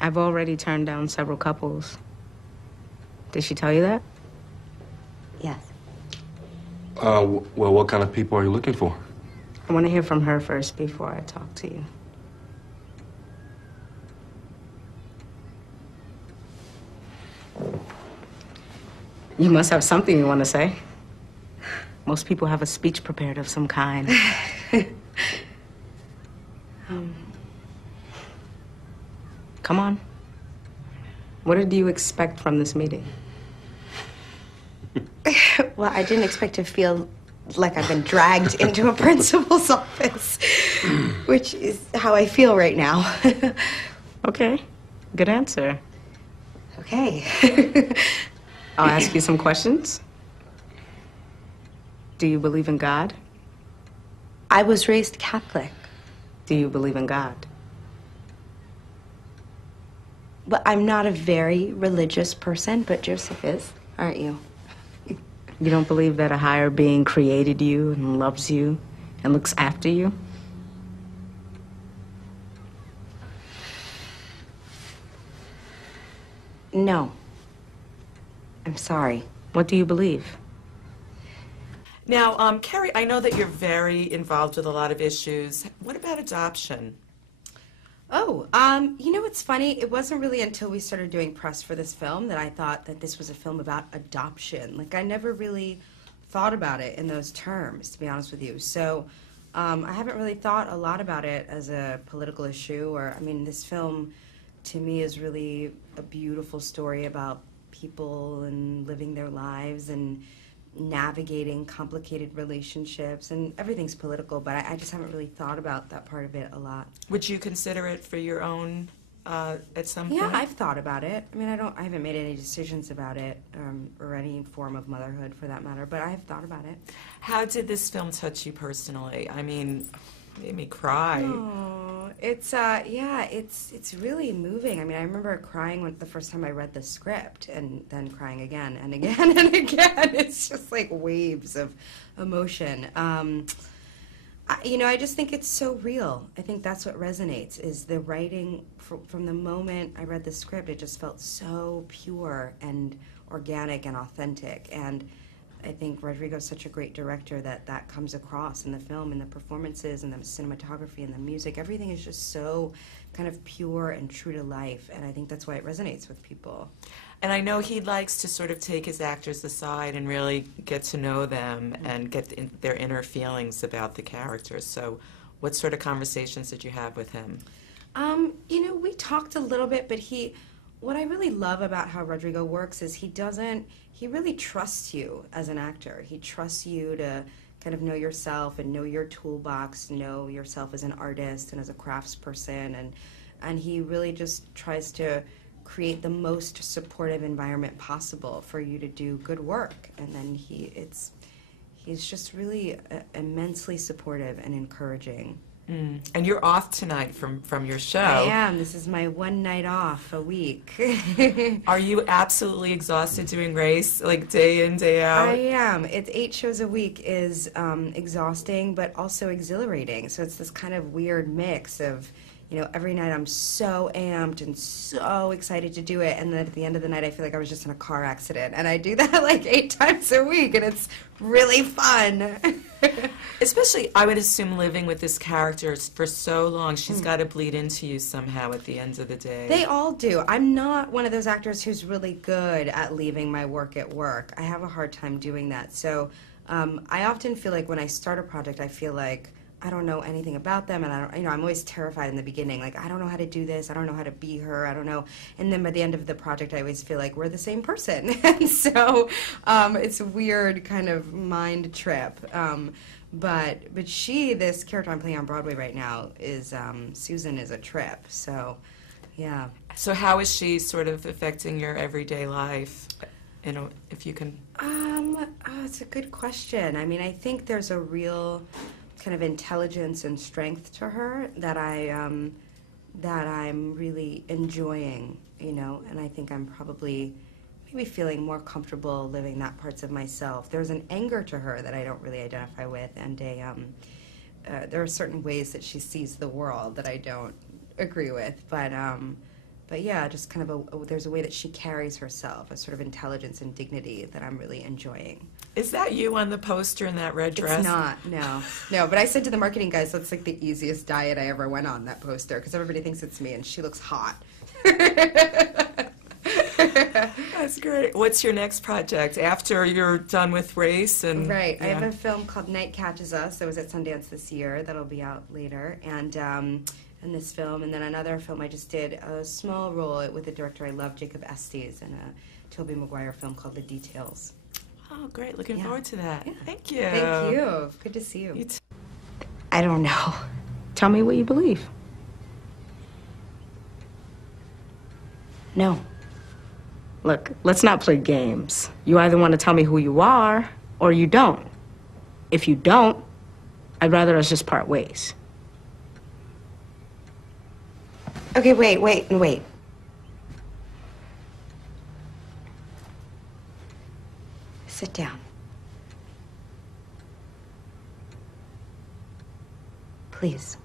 I've already turned down several couples. Did she tell you that? Yes. Well, what kind of people are you looking for? I want to hear from her first before I talk to you. You must have something you want to say. Most people have a speech prepared of some kind. Come on. What did you expect from this meeting? Well, I didn't expect to feel like I've been dragged into a principal's office, which is how I feel right now. Okay, good answer. Okay. I'll ask you some questions. Do you believe in God? I was raised Catholic. Do you believe in God? But I'm not a very religious person, but Joseph is, aren't you? You don't believe that a higher being created you and loves you and looks after you? No. I'm sorry. What do you believe? Now, Kerry, I know that you're very involved with a lot of issues. What about adoption? Oh, you know what's funny? It wasn't really until we started doing press for this film that I thought that this was a film about adoption. Like, I never really thought about it in those terms, to be honest with you. So, I haven't really thought a lot about it as a political issue, or, I mean, this film, to me, is really a beautiful story about people and living their lives and navigating complicated relationships, and everything's political, but I just haven't really thought about that part of it a lot. Would you consider it for your own at some Yeah, point? I've thought about it. I mean, I haven't made any decisions about it, or any form of motherhood for that matter, but I have thought about it. How did this film touch you personally? I mean, it made me cry. Oh, it's yeah, it's really moving. I mean, I remember crying when the first time I read the script, and then crying again and again and again. It's just like waves of emotion. You know, I just think it's so real. I think that's what resonates, is the writing. From the moment I read the script, it just felt so pure and organic and authentic. And I think Rodrigo's such a great director that comes across in the film, and the performances and the cinematography and the music. Everything is just so kind of pure and true to life, and I think that's why it resonates with people. And I know he likes to sort of take his actors aside and really get to know them and get their inner feelings about the characters. So what sort of conversations did you have with him? You know, we talked a little bit, but what I really love about how Rodrigo works is he really trusts you as an actor. He trusts you to kind of know yourself and know your toolbox, know yourself as an artist and as a craftsperson, and he really just tries to create the most supportive environment possible for you to do good work. And then he's just really immensely supportive and encouraging. And you're off tonight from your show. I am. This is my one night off a week. Are you absolutely exhausted doing race, like day in, day out? I am. It's 8 shows a week is exhausting, but also exhilarating. So it's this kind of weird mix of, you know, every night I'm so amped and so excited to do it, and then at the end of the night I feel like I was just in a car accident. And I do that like 8 times a week, and it's really fun. Especially, I would assume, living with this character for so long, she's got to bleed into you somehow at the end of the day. They all do. I'm not one of those actors who's really good at leaving my work at work. I have a hard time doing that. So I often feel like when I start a project, I feel like I don't know anything about them, and I'm always terrified in the beginning. Like, I don't know how to do this. I don't know how to be her. I don't know. And then by the end of the project, I always feel like we're the same person. And so it's a weird kind of mind trip. But this character I'm playing on Broadway right now is Susan is a trip. So, yeah. So how is she sort of affecting your everyday life? You know, if you can. It's a good question. I mean, I think there's a real kind of intelligence and strength to her that I'm really enjoying, you know, and I think I'm probably maybe feeling more comfortable living that parts of myself. There's an anger to her that I don't really identify with, and there are certain ways that she sees the world that I don't agree with, but but yeah, just kind of there's a way that she carries herself, a sort of intelligence and dignity that I'm really enjoying. Is that you on the poster in that red dress? It's not, no. No, but I said to the marketing guys, that's like the easiest diet I ever went on, that poster, because everybody thinks it's me, and she looks hot. That's great. What's your next project after you're done with Race? And Right. yeah. I have a film called Night Catches Us that was at Sundance this year that'll be out later, and this film, and then another film I just did a small role with a director I love, Jacob Estes, in a Tobey Maguire film called The Details. Oh, great. Looking Yeah. forward to that. Yeah. Thank you. Thank you. Good to see you. You too. I don't know. Tell me what you believe. No. Look, let's not play games. You either want to tell me who you are, or you don't. If you don't, I'd rather us just part ways. Okay, wait. Sit down. Please.